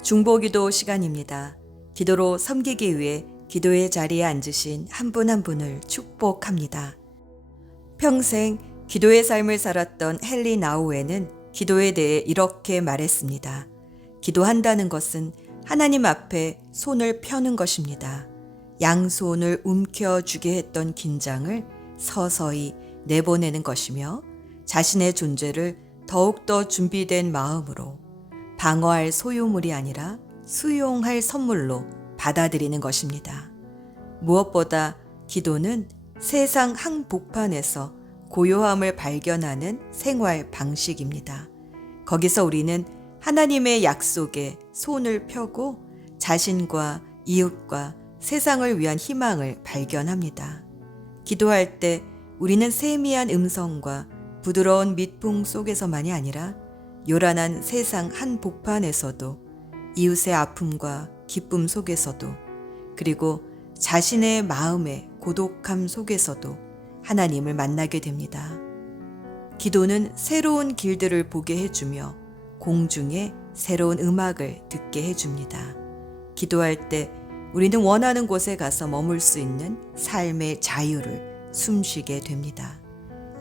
중보기도 시간입니다. 기도로 섬기기 위해 기도의 자리에 앉으신 한 분 한 분을 축복합니다. 평생 기도의 삶을 살았던 헨리 나우에는 기도에 대해 이렇게 말했습니다. 기도한다는 것은 하나님 앞에 손을 펴는 것입니다. 양손을 움켜쥐게 했던 긴장을 서서히 내보내는 것이며 자신의 존재를 더욱더 준비된 마음으로 방어할 소유물이 아니라 수용할 선물로 받아들이는 것입니다. 무엇보다 기도는 세상 한복판에서 고요함을 발견하는 생활 방식입니다. 거기서 우리는 하나님의 약속에 손을 펴고 자신과 이웃과 세상을 위한 희망을 발견합니다. 기도할 때 우리는 세미한 음성과 부드러운 밑풍 속에서만이 아니라 요란한 세상 한복판에서도 이웃의 아픔과 기쁨 속에서도 그리고 자신의 마음의 고독함 속에서도 하나님을 만나게 됩니다. 기도는 새로운 길들을 보게 해주며 공중에 새로운 음악을 듣게 해줍니다. 기도할 때 우리는 원하는 곳에 가서 머물 수 있는 삶의 자유를 숨쉬게 됩니다.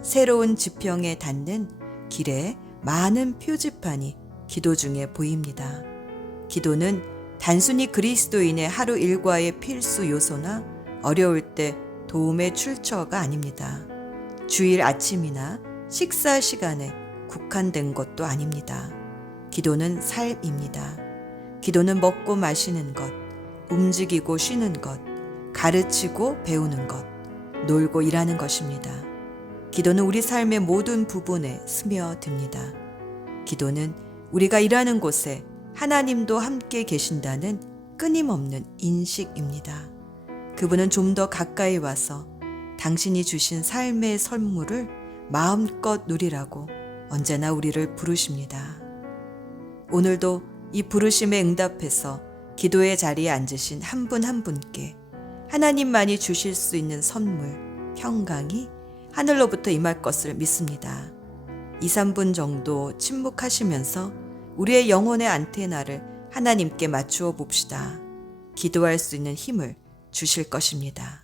새로운 지평에 닿는 길에 많은 표지판이 기도 중에 보입니다. 기도는 단순히 그리스도인의 하루 일과의 필수 요소나 어려울 때 도움의 출처가 아닙니다. 주일 아침이나 식사 시간에 국한된 것도 아닙니다. 기도는 삶입니다. 기도는 먹고 마시는 것, 움직이고 쉬는 것, 가르치고 배우는 것, 놀고 일하는 것입니다. 기도는 우리 삶의 모든 부분에 스며듭니다. 기도는 우리가 일하는 곳에 하나님도 함께 계신다는 끊임없는 인식입니다. 그분은 좀 더 가까이 와서 당신이 주신 삶의 선물을 마음껏 누리라고 언제나 우리를 부르십니다. 오늘도 이 부르심에 응답해서 기도의 자리에 앉으신 한 분 한 분께 하나님만이 주실 수 있는 선물, 평강이 하늘로부터 임할 것을 믿습니다. 2, 3분 정도 침묵하시면서 우리의 영혼의 안테나를 하나님께 맞추어 봅시다. 기도할 수 있는 힘을 주실 것입니다.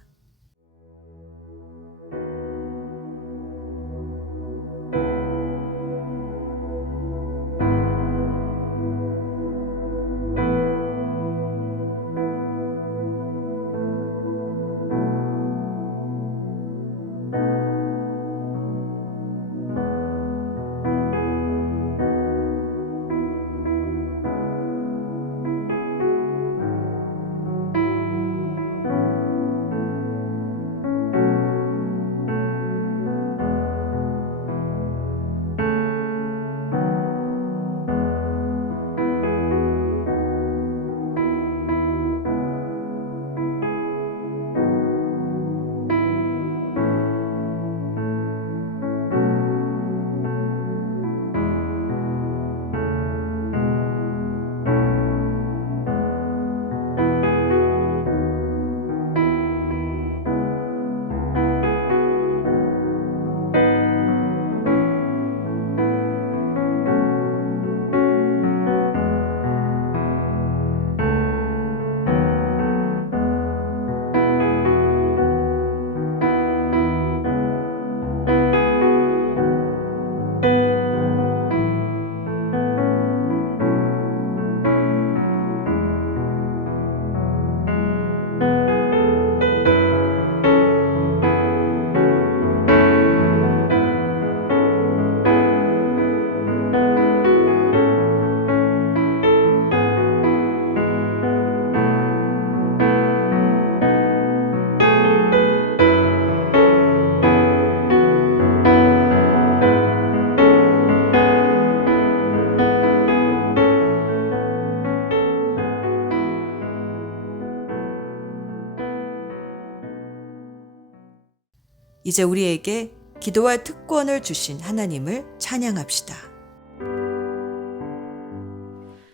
이제 우리에게 기도할 특권을 주신 하나님을 찬양합시다.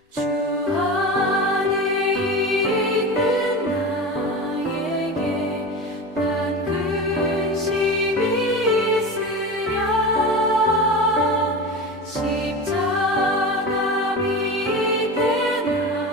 주 안에 있는 나에게 난 근심이 있으랴 십자가 밑에 나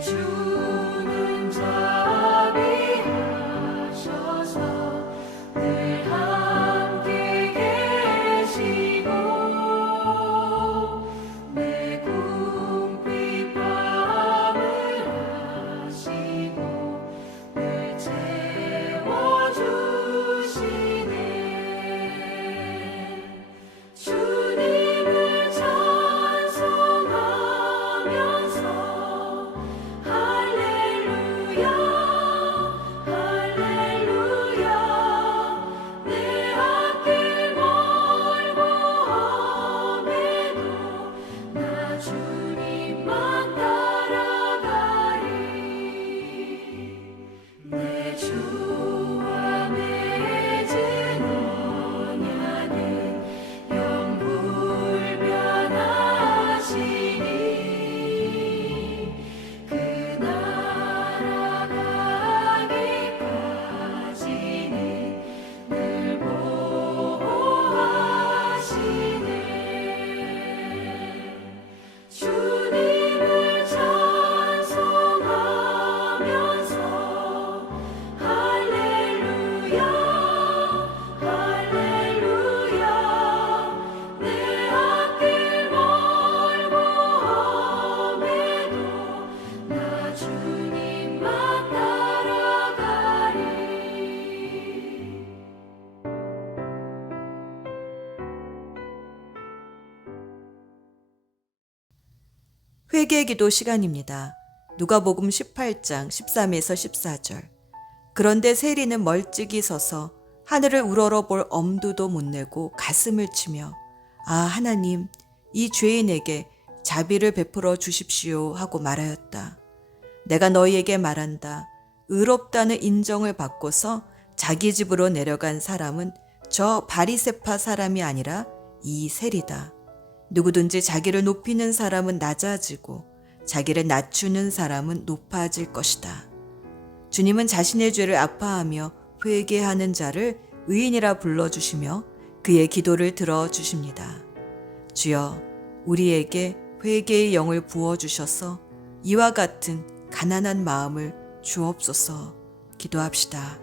주는 자비하셔서 늘 함께 계시고 내 궁핍함을 아시고 늘 채워주시네. 주님을 찬송하면서 할렐루야 할렐루야 내 앞길 멀고 험해도 나 주님만 따라가리. 내 주와 맺은 언약은 영불변하시니 그 나라 가기까지는 늘 보호하시네. 주님을 찬송하면서 할렐루야 할렐루야 내 앞길 멀고 험해도 나 주님만 따라가리. 회개기도 시간입니다. 누가복음 18장 13에서 14절. 그런데 세리는 멀찍이 서서 하늘을 우러러 볼 엄두도 못 내고 가슴을 치며 아 하나님 이 죄인에게 자비를 베풀어 주십시오 하고 말하였다. 내가 너희에게 말한다. 의롭다는 인정을 받고서 자기 집으로 내려간 사람은 저 바리새파 사람이 아니라 이 세리다. 누구든지 자기를 높이는 사람은 낮아지고 자기를 낮추는 사람은 높아질 것이다. 주님은 자신의 죄를 아파하며 회개하는 자를 의인이라 불러주시며 그의 기도를 들어주십니다. 주여 우리에게 회개의 영을 부어주셔서 이와 같은 가난한 마음을 주옵소서. 기도합시다.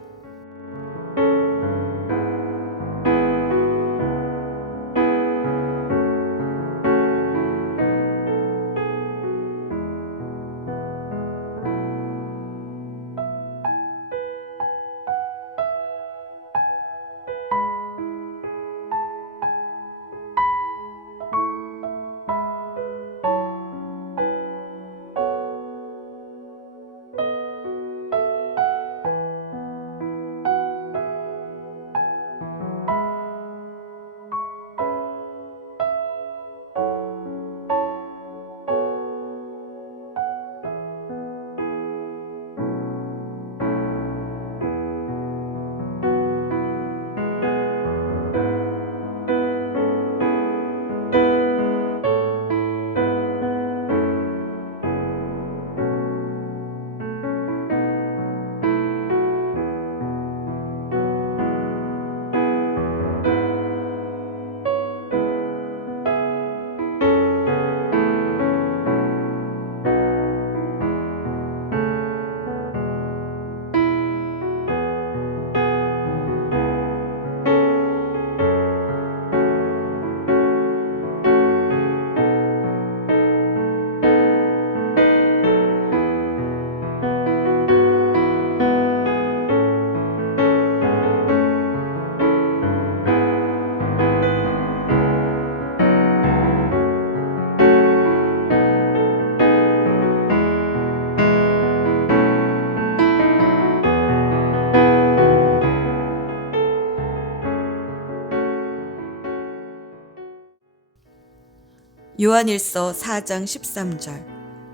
요한일서 4장 13절.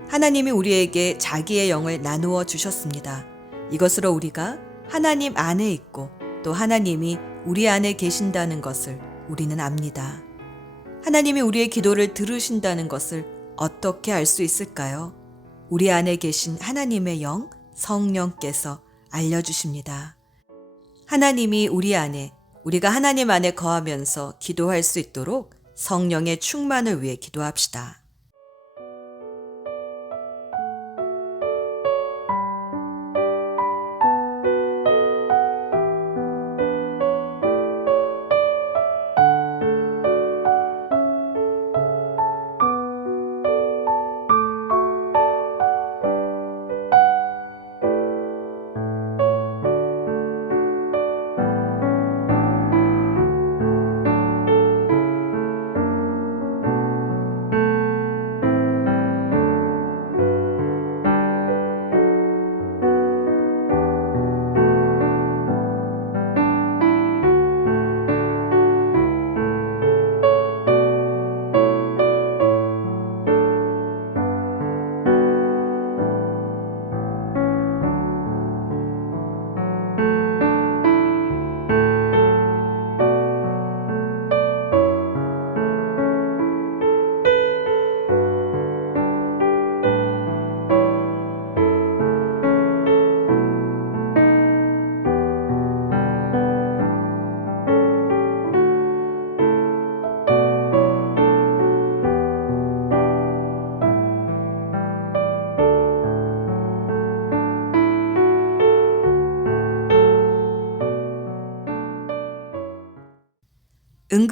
하나님이 우리에게 자기의 영을 나누어 주셨습니다. 이것으로 우리가 하나님 안에 있고 또 하나님이 우리 안에 계신다는 것을 우리는 압니다. 하나님이 우리의 기도를 들으신다는 것을 어떻게 알 수 있을까요? 우리 안에 계신 하나님의 영, 성령께서 알려주십니다. 하나님이 우리 안에, 우리가 하나님 안에 거하면서 기도할 수 있도록 성령의 충만을 위해 기도합시다.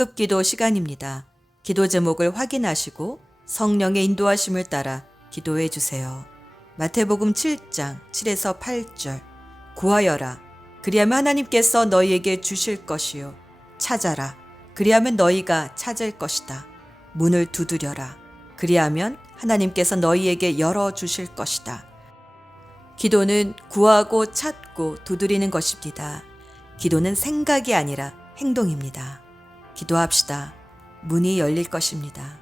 긴급기도 시간입니다. 기도 제목을 확인하시고 성령의 인도하심을 따라 기도해 주세요. 마태복음 7장 7에서 8절. 구하여라. 그리하면 하나님께서 너희에게 주실 것이요. 찾아라. 그리하면 너희가 찾을 것이다. 문을 두드려라. 그리하면 하나님께서 너희에게 열어주실 것이다. 기도는 구하고 찾고 두드리는 것입니다. 기도는 생각이 아니라 행동입니다. 기도합시다. 문이 열릴 것입니다.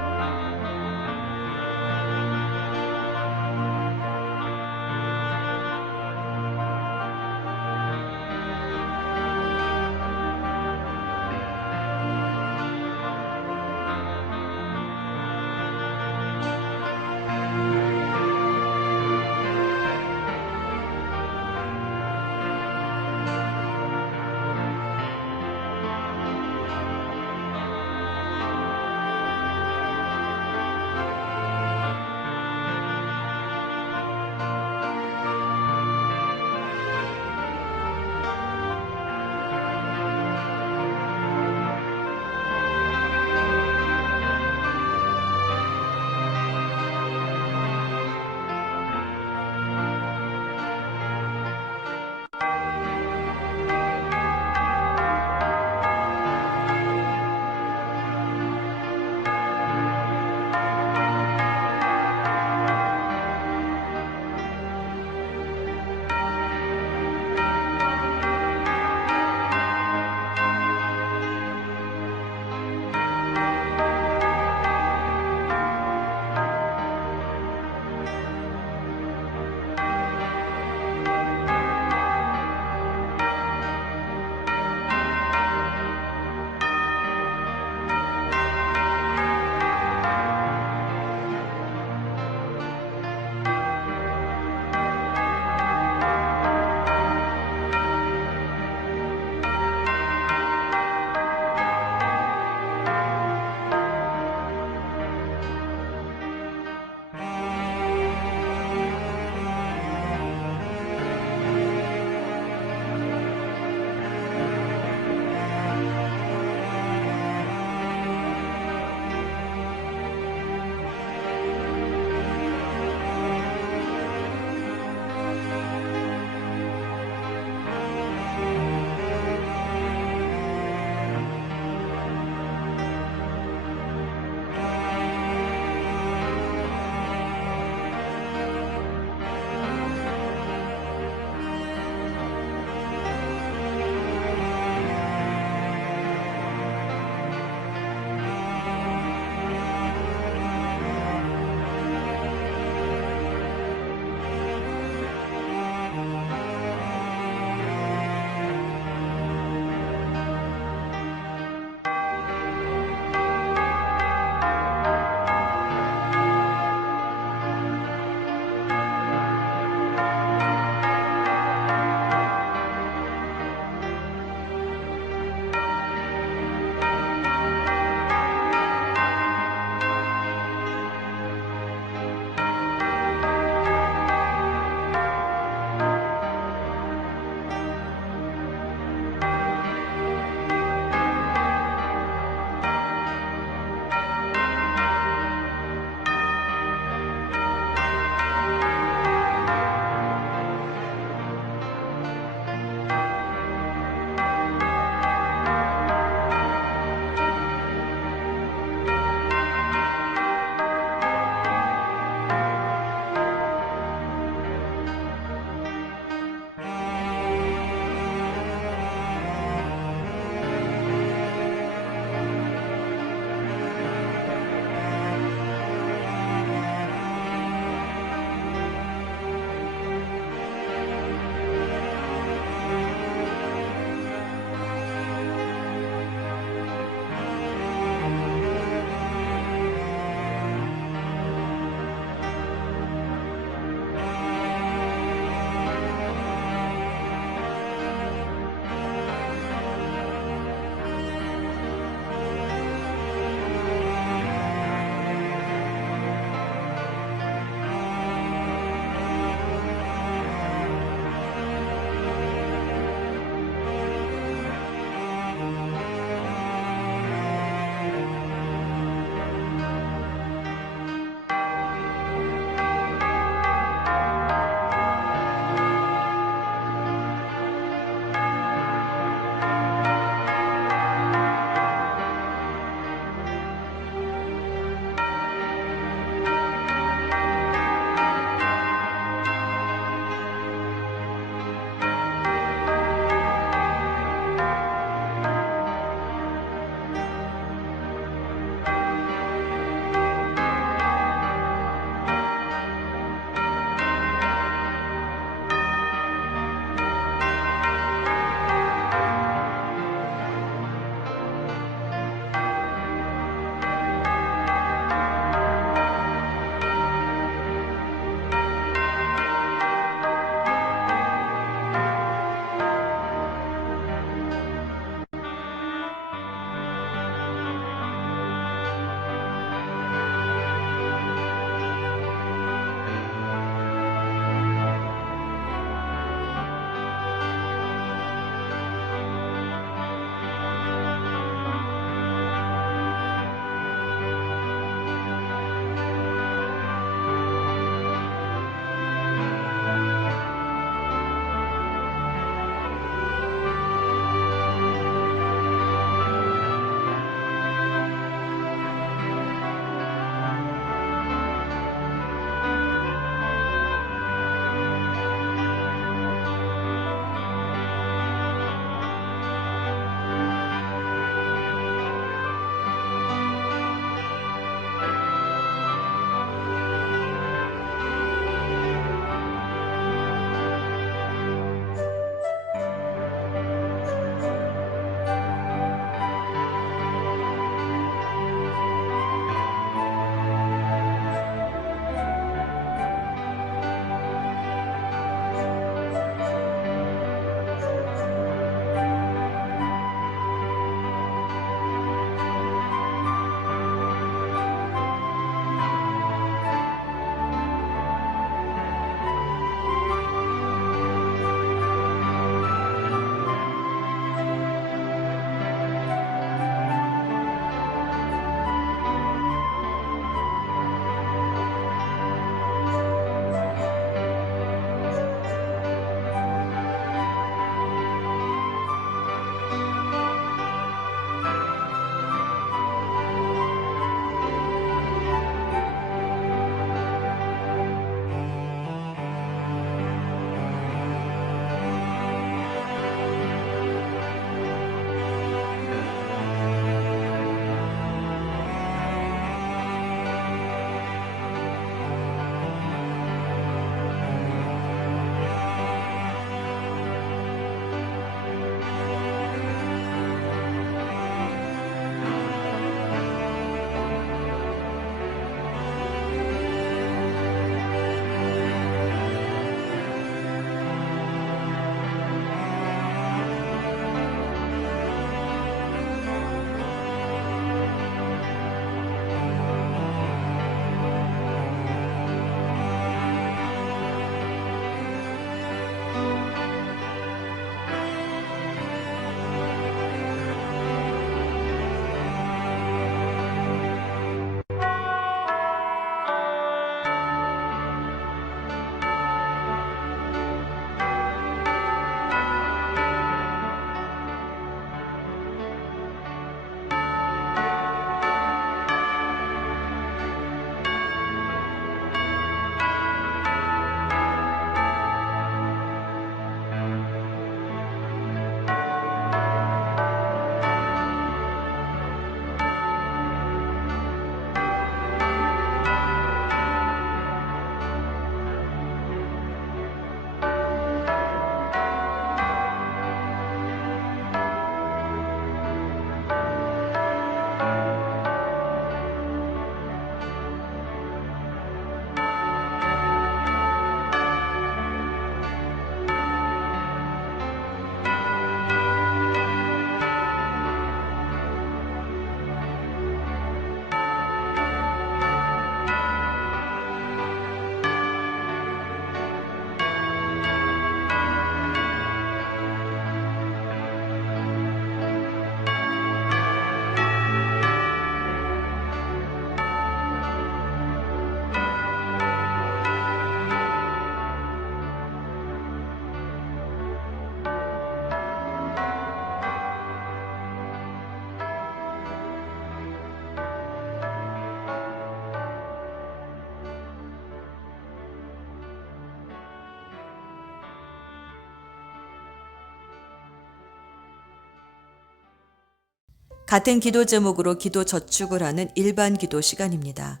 같은 기도 제목으로 기도 저축을 하는 일반 기도 시간입니다.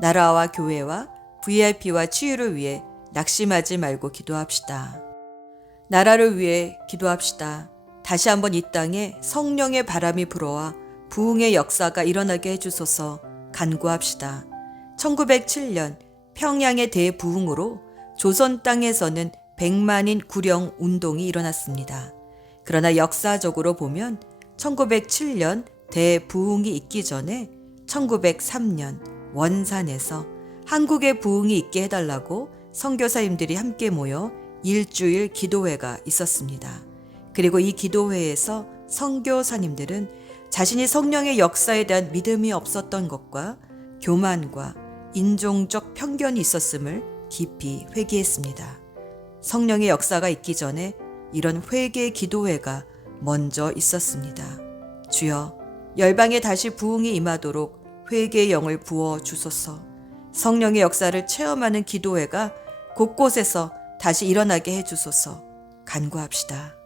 나라와 교회와 VIP와 치유를 위해 낙심하지 말고 기도합시다. 나라를 위해 기도합시다. 다시 한번 이 땅에 성령의 바람이 불어와 부흥의 역사가 일어나게 해주소서 간구합시다. 1907년 평양의 대부흥으로 조선 땅에서는 100만인 구령 운동이 일어났습니다. 그러나 역사적으로 보면 1907년 대부흥이 있기 전에 1903년 원산에서 한국의 부흥이 있게 해달라고 선교사님들이 함께 모여 일주일 기도회가 있었습니다. 그리고 이 기도회에서 선교사님들은 자신이 성령의 역사에 대한 믿음이 없었던 것과 교만과 인종적 편견이 있었음을 깊이 회개했습니다. 성령의 역사가 있기 전에 이런 회개 기도회가 먼저 있었습니다. 주여, 열방에 다시 부흥이 임하도록 회개의 영을 부어 주소서. 성령의 역사를 체험하는 기도회가 곳곳에서 다시 일어나게 해 주소서. 간구합시다.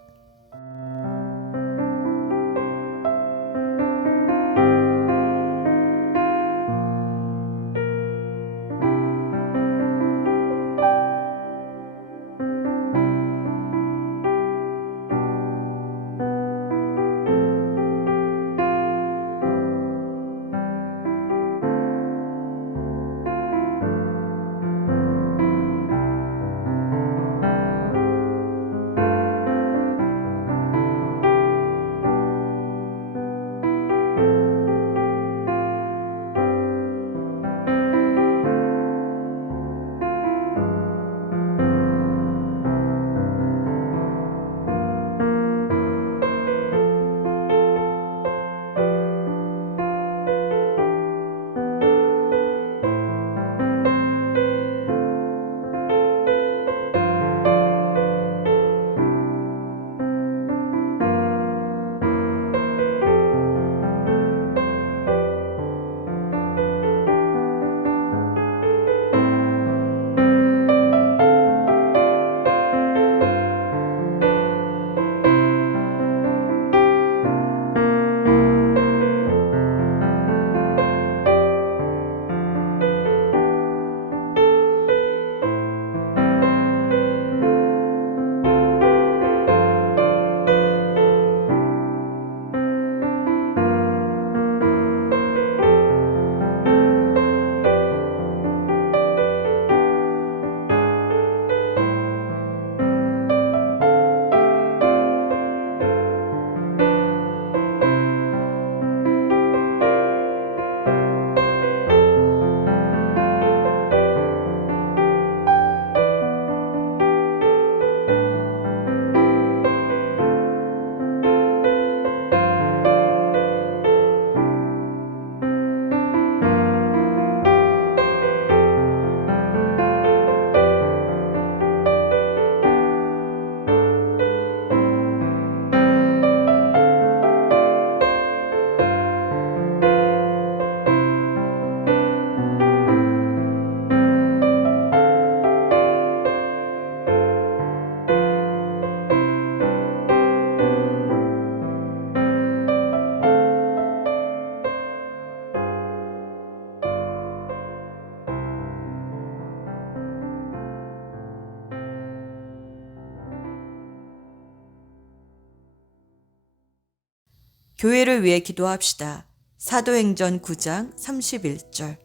교회를 위해 기도합시다. 사도행전 9장 31절.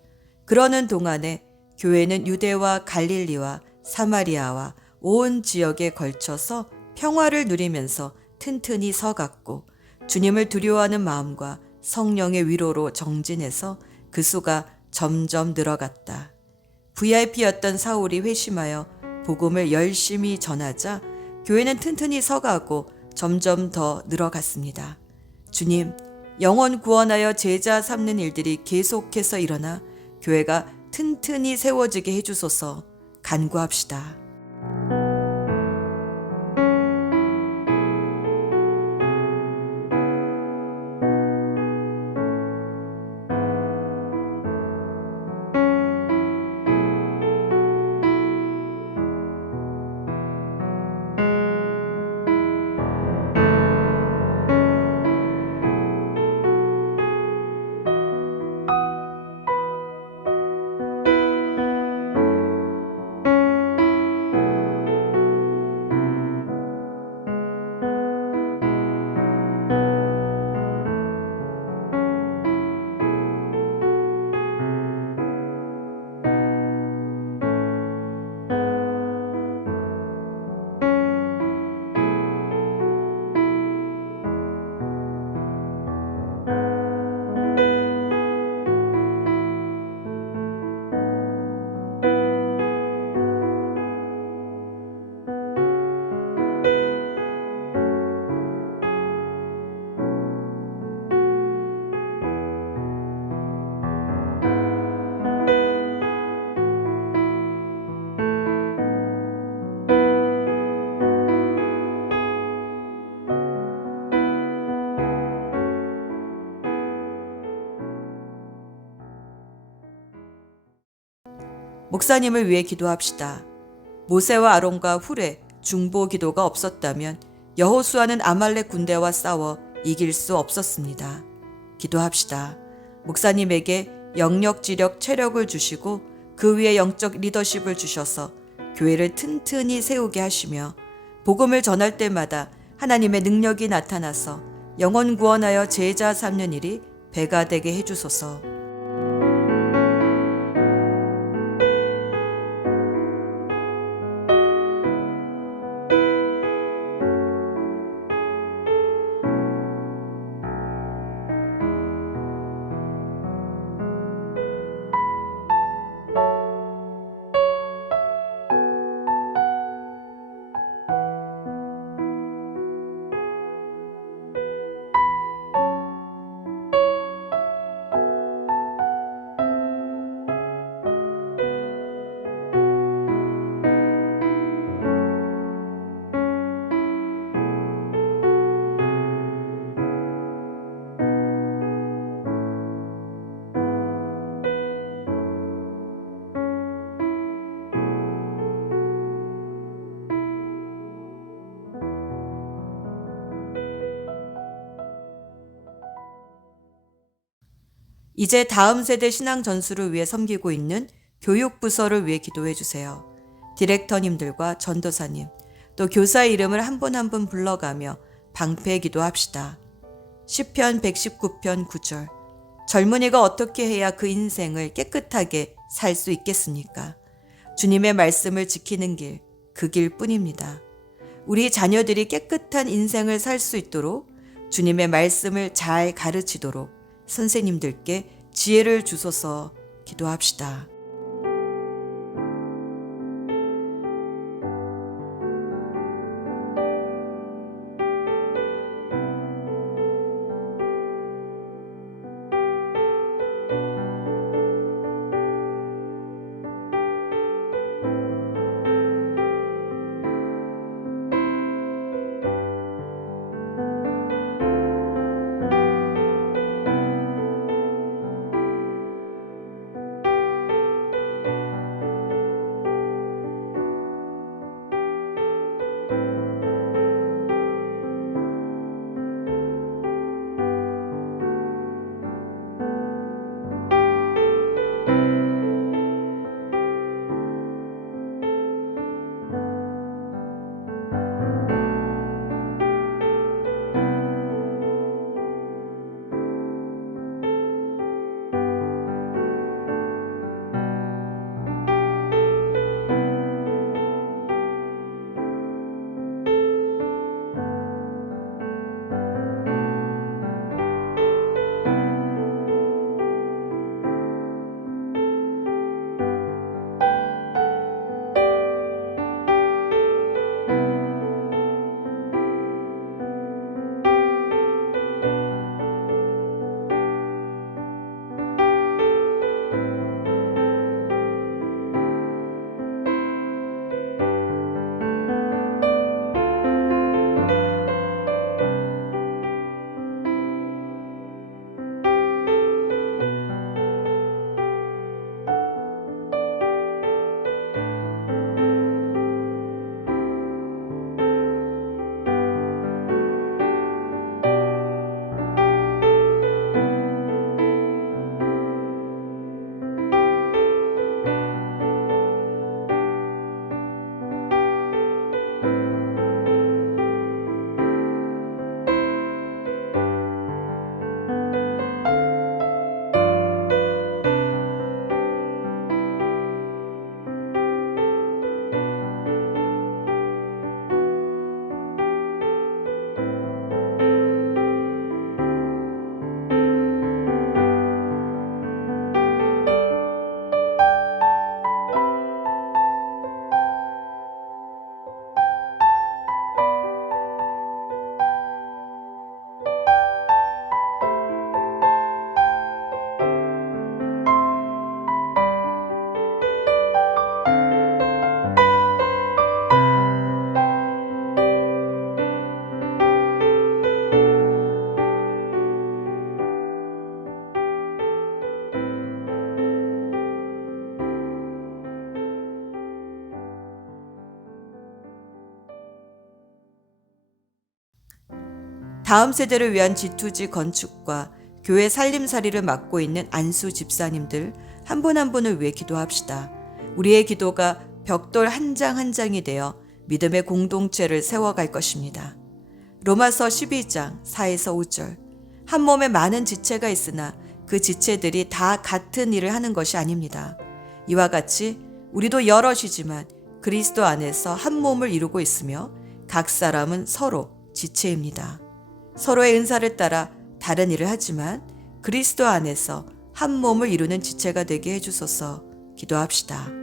그러는 동안에 교회는 유대와 갈릴리와 사마리아와 온 지역에 걸쳐서 평화를 누리면서 튼튼히 서갔고 주님을 두려워하는 마음과 성령의 위로로 정진해서 그 수가 점점 늘어갔다. VIP였던 사울이 회심하여 복음을 열심히 전하자 교회는 튼튼히 서가고 점점 더 늘어갔습니다. 주님, 영혼 구원하여 제자 삼는 일들이 계속해서 일어나 교회가 튼튼히 세워지게 해주소서 간구합시다. 목사님을 위해 기도합시다. 모세와 아론과 훌의 중보 기도가 없었다면 여호수아는 아말렉 군대와 싸워 이길 수 없었습니다. 기도합시다. 목사님에게 영역, 지력, 체력을 주시고 그 위에 영적 리더십을 주셔서 교회를 튼튼히 세우게 하시며 복음을 전할 때마다 하나님의 능력이 나타나서 영혼 구원하여 제자 삼는 일이 배가 되게 해주소서. 이제 다음 세대 신앙 전수를 위해 섬기고 있는 교육부서를 위해 기도해 주세요. 디렉터님들과 전도사님, 또 교사의 이름을 한 분 한 분 불러가며 방패 기도합시다. 시편 119편 9절. 젊은이가 어떻게 해야 그 인생을 깨끗하게 살 수 있겠습니까? 주님의 말씀을 지키는 길, 그 길뿐입니다. 우리 자녀들이 깨끗한 인생을 살 수 있도록 주님의 말씀을 잘 가르치도록 선생님들께 지혜를 주소서. 기도합시다. 다음 세대를 위한 G2G 건축과 교회 살림살이를 맡고 있는 안수 집사님들 한 분 한 분을 위해 기도합시다. 우리의 기도가 벽돌 한 장 한 장이 되어 믿음의 공동체를 세워갈 것입니다. 로마서 12장 4에서 5절. 한 몸에 많은 지체가 있으나 그 지체들이 다 같은 일을 하는 것이 아닙니다. 이와 같이 우리도 여럿이지만 그리스도 안에서 한 몸을 이루고 있으며 각 사람은 서로 지체입니다. 서로의 은사를 따라 다른 일을 하지만 그리스도 안에서 한 몸을 이루는 지체가 되게 해주소서. 기도합시다.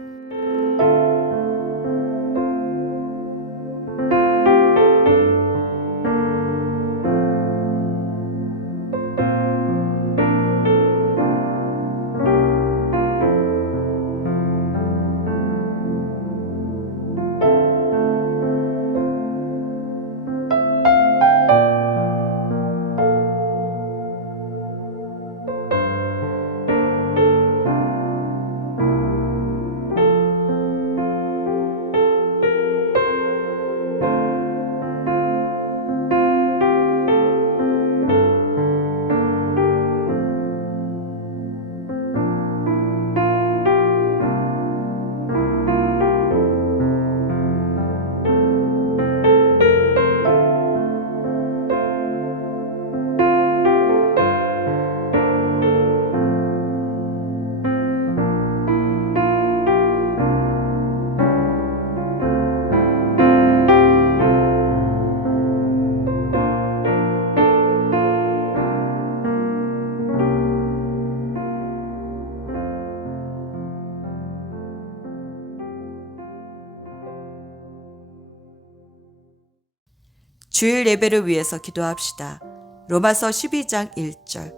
주일 예배를 위해서 기도합시다. 로마서 12장 1절.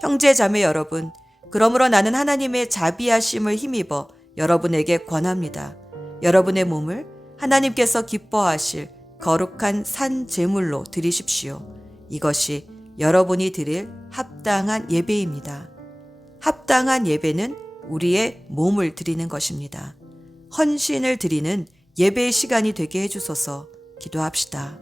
형제 자매 여러분, 그러므로 나는 하나님의 자비하심을 힘입어 여러분에게 권합니다. 여러분의 몸을 하나님께서 기뻐하실 거룩한 산 제물로 드리십시오. 이것이 여러분이 드릴 합당한 예배입니다. 합당한 예배는 우리의 몸을 드리는 것입니다. 헌신을 드리는 예배의 시간이 되게 해주소서. 기도합시다.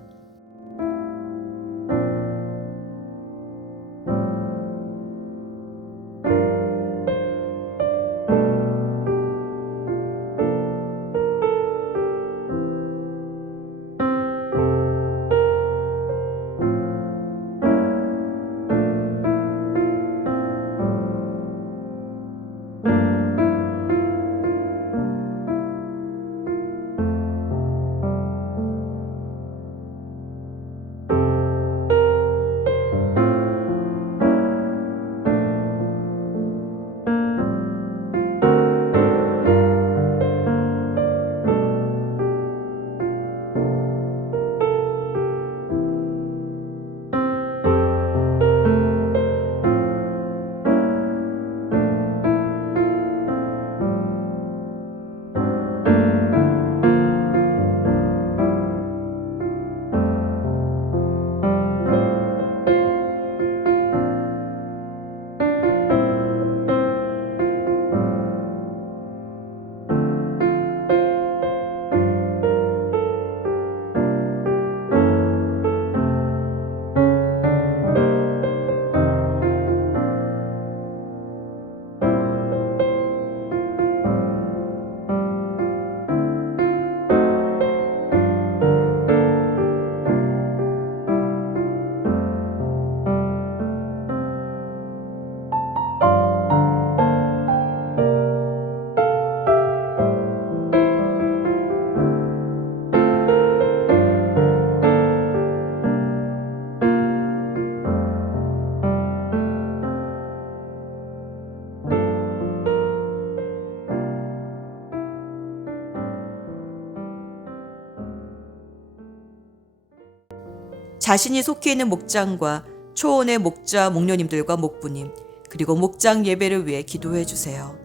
자신이 속해 있는 목장과 초원의 목자 목녀님들과 목부님 그리고 목장 예배를 위해 기도해 주세요.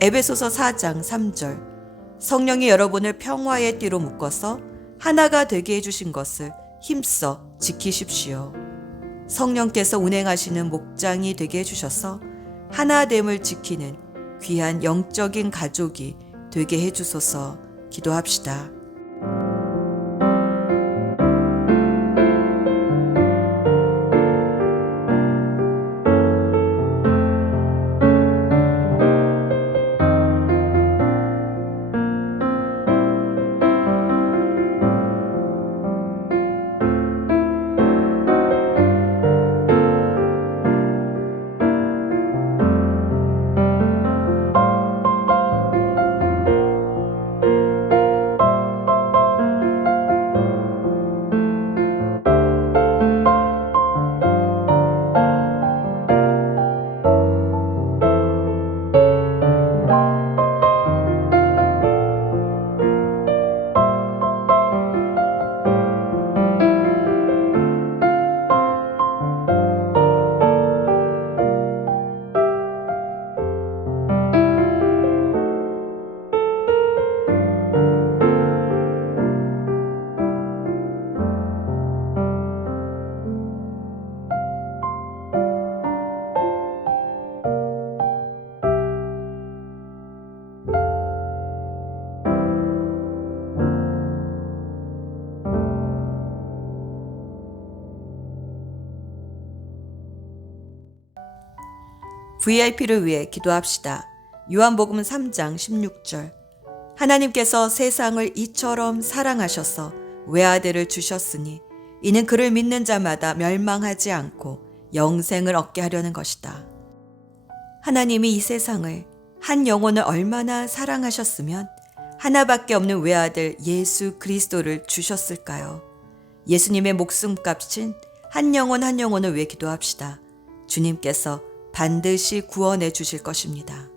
에베소서 4장 3절. 성령이 여러분을 평화의 띠로 묶어서 하나가 되게 해주신 것을 힘써 지키십시오. 성령께서 운행하시는 목장이 되게 해주셔서 하나됨을 지키는 귀한 영적인 가족이 되게 해주소서. 기도합시다. VIP를 위해 기도합시다. 요한복음 3장 16절. 하나님께서 세상을 이처럼 사랑하셔서 외아들을 주셨으니 이는 그를 믿는 자마다 멸망하지 않고 영생을 얻게 하려는 것이다. 하나님이 이 세상을 한 영혼을 얼마나 사랑하셨으면 하나밖에 없는 외아들 예수 그리스도를 주셨을까요? 예수님의 목숨값인 한 영혼 한 영혼을 위해 기도합시다. 주님께서 반드시 구원해 주실 것입니다.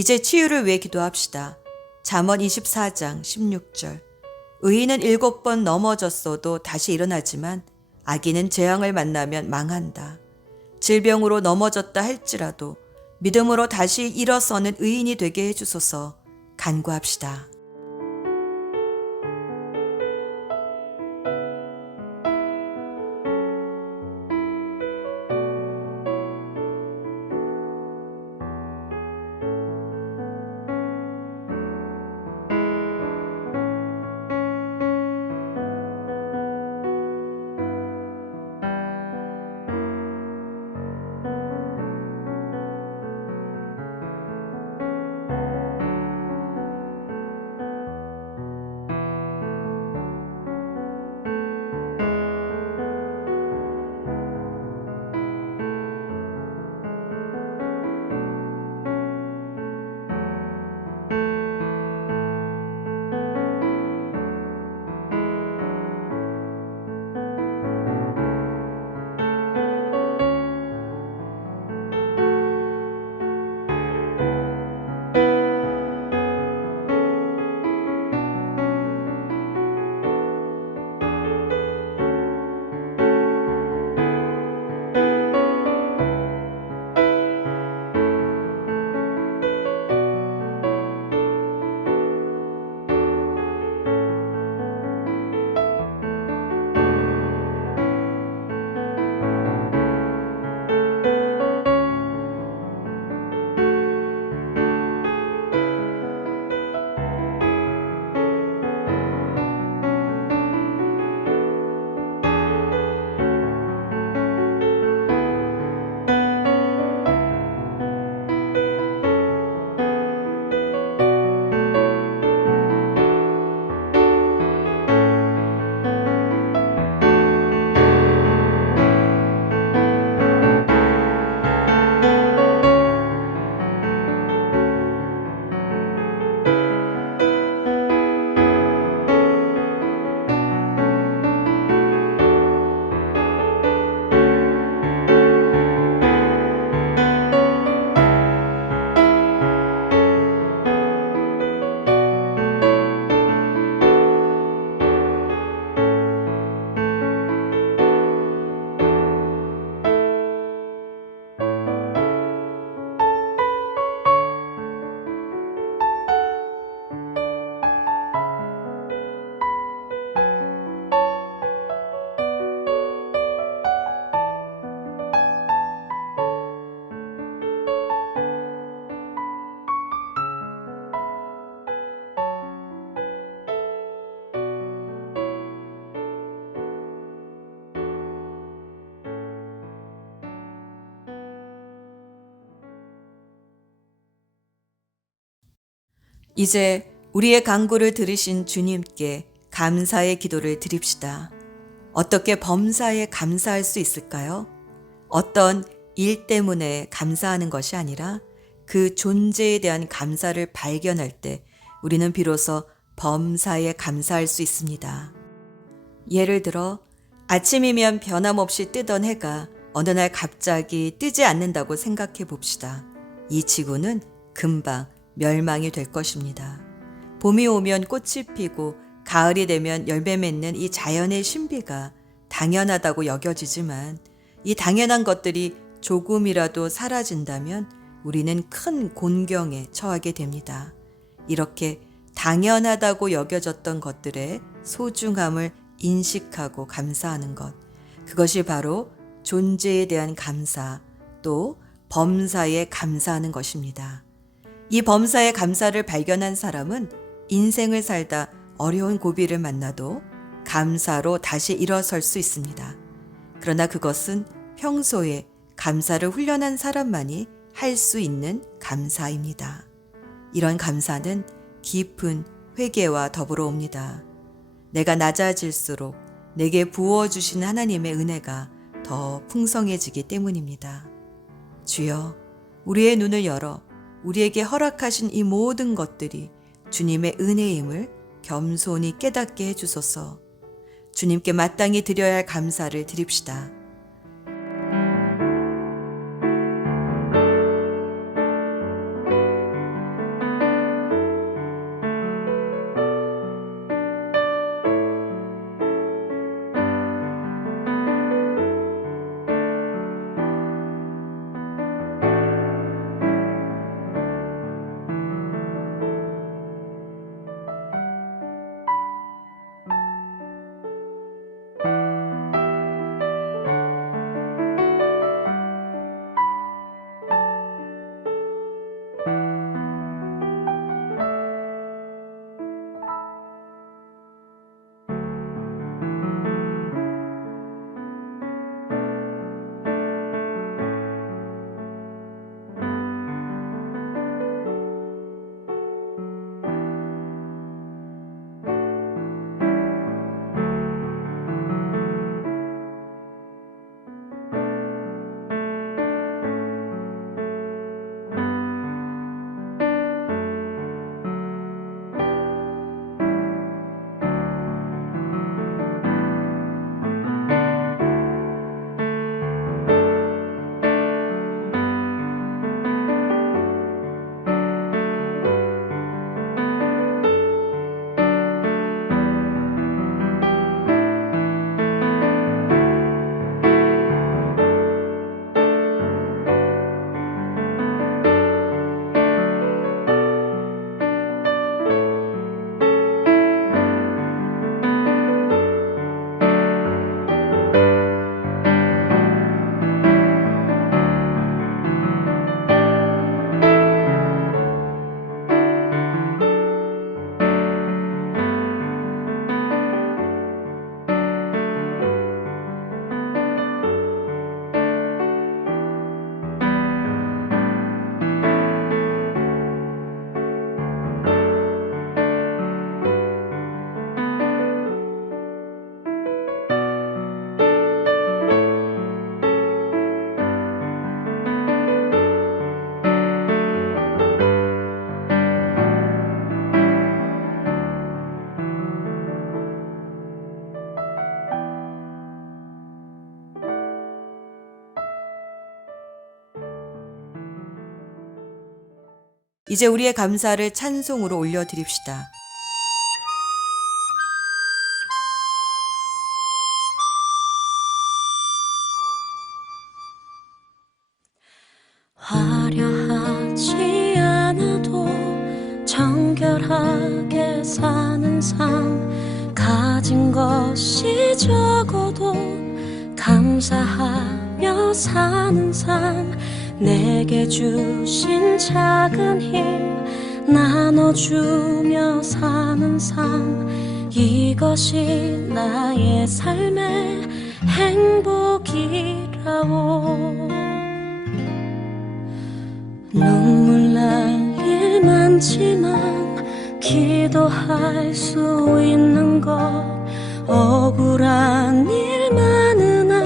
이제 치유를 위해 기도합시다. 잠언 24장 16절. 의인은 7번 넘어졌어도 다시 일어나지만 악인은 재앙을 만나면 망한다. 질병으로 넘어졌다 할지라도 믿음으로 다시 일어서는 의인이 되게 해주소서. 간구합시다. 이제 우리의 간구를 들으신 주님께 감사의 기도를 드립시다. 어떻게 범사에 감사할 수 있을까요? 어떤 일 때문에 감사하는 것이 아니라 그 존재에 대한 감사를 발견할 때 우리는 비로소 범사에 감사할 수 있습니다. 예를 들어 아침이면 변함없이 뜨던 해가 어느 날 갑자기 뜨지 않는다고 생각해 봅시다. 이 지구는 금방 멸망이 될 것입니다. 봄이 오면 꽃이 피고 가을이 되면 열매 맺는 이 자연의 신비가 당연하다고 여겨지지만 이 당연한 것들이 조금이라도 사라진다면 우리는 큰 곤경에 처하게 됩니다. 이렇게 당연하다고 여겨졌던 것들의 소중함을 인식하고 감사하는 것, 그것이 바로 존재에 대한 감사, 또 범사에 감사하는 것입니다. 이 범사의 감사를 발견한 사람은 인생을 살다 어려운 고비를 만나도 감사로 다시 일어설 수 있습니다. 그러나 그것은 평소에 감사를 훈련한 사람만이 할 수 있는 감사입니다. 이런 감사는 깊은 회개와 더불어 옵니다. 내가 낮아질수록 내게 부어주신 하나님의 은혜가 더 풍성해지기 때문입니다. 주여, 우리의 눈을 열어 우리에게 허락하신 이 모든 것들이 주님의 은혜임을 겸손히 깨닫게 해주소서. 주님께 마땅히 드려야 할 감사를 드립시다. 이제 우리의 감사를 찬송으로 올려드립시다. 화려하지 않아도 정결하게 사는 삶, 가진 것이 적어도 감사하며 사는 삶, 내게 주신 작은 힘 나눠주며 사는 삶, 이것이 나의 삶의 행복이라오. 눈물 날 일 많지만 기도할 수 있는 것 억울한 일 많으나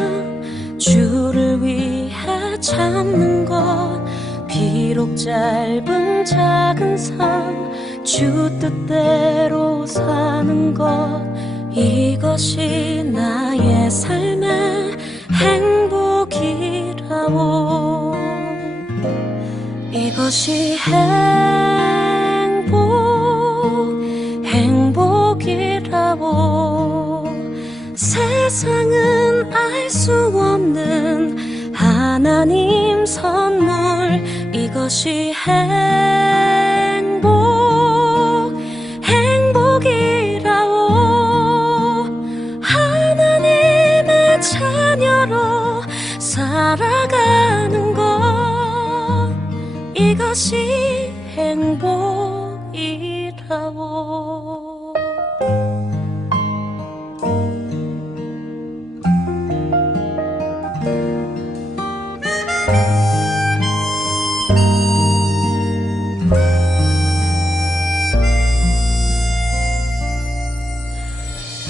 주를 위해 참는 것 비록 짧은 작은 삶 주 뜻대로 사는 것 이것이 나의 삶의 행복이라고 이것이 행복이라고 세상은 알 수 없는 하나님 선물 이것이 행복이라고 하나님의 자녀로 살아가는 것 이것이 행복이라고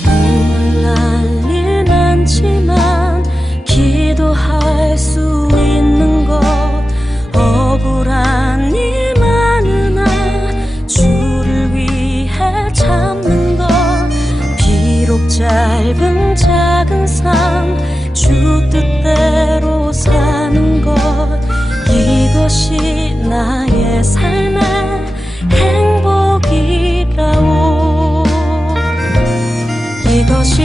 눈물 날 일 많지만 기도할 수 있는 것 억울한 일 많으나 주를 위해 참는 것 비록 짧은 작은 삶 주 뜻대로 사는 것 이것이 나의 삶의 행복이라고 이것이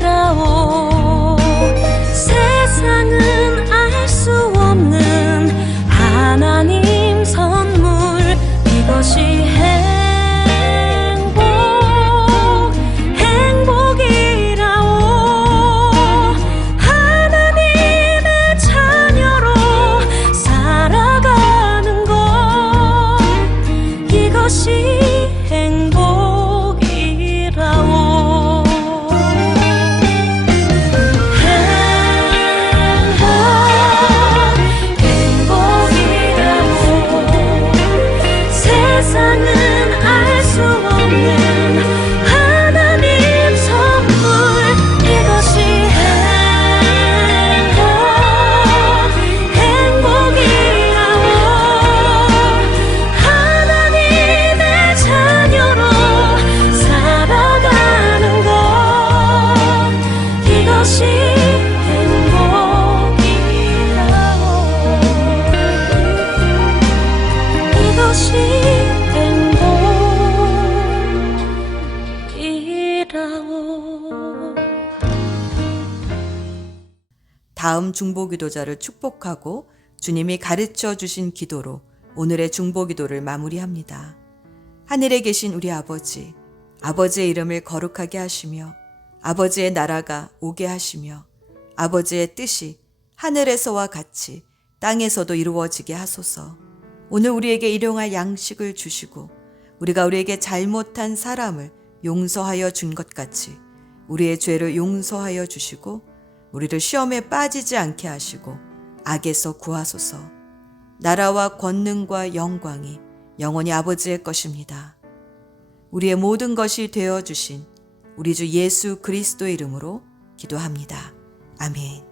행복이라고 세상은 알 수 없는 하나님 선물 이것이 행복이라고 하나님의 자녀로 살아가는 것 이것이 행복이라고 행복이라고 세상은 알 수 없는 하나님 선물 이것이 행복이라고 하나님의 자녀로 살아가는 것 이것이 행복이라고 이것이 행복이라고 다음 중보기도자를 축복하고 주님이 가르쳐 주신 기도로 오늘의 중보기도를 마무리합니다. 하늘에 계신 우리 아버지, 아버지의 이름을 거룩하게 하시며 아버지의 나라가 오게 하시며 아버지의 뜻이 하늘에서와 같이 땅에서도 이루어지게 하소서. 오늘 우리에게 일용할 양식을 주시고 우리가 우리에게 잘못한 사람을 용서하여 준 것 같이 우리의 죄를 용서하여 주시고 우리를 시험에 빠지지 않게 하시고 악에서 구하소서. 나라와 권능과 영광이 영원히 아버지의 것입니다. 우리의 모든 것이 되어주신 우리 주 예수 그리스도의 이름으로 기도합니다. 아멘.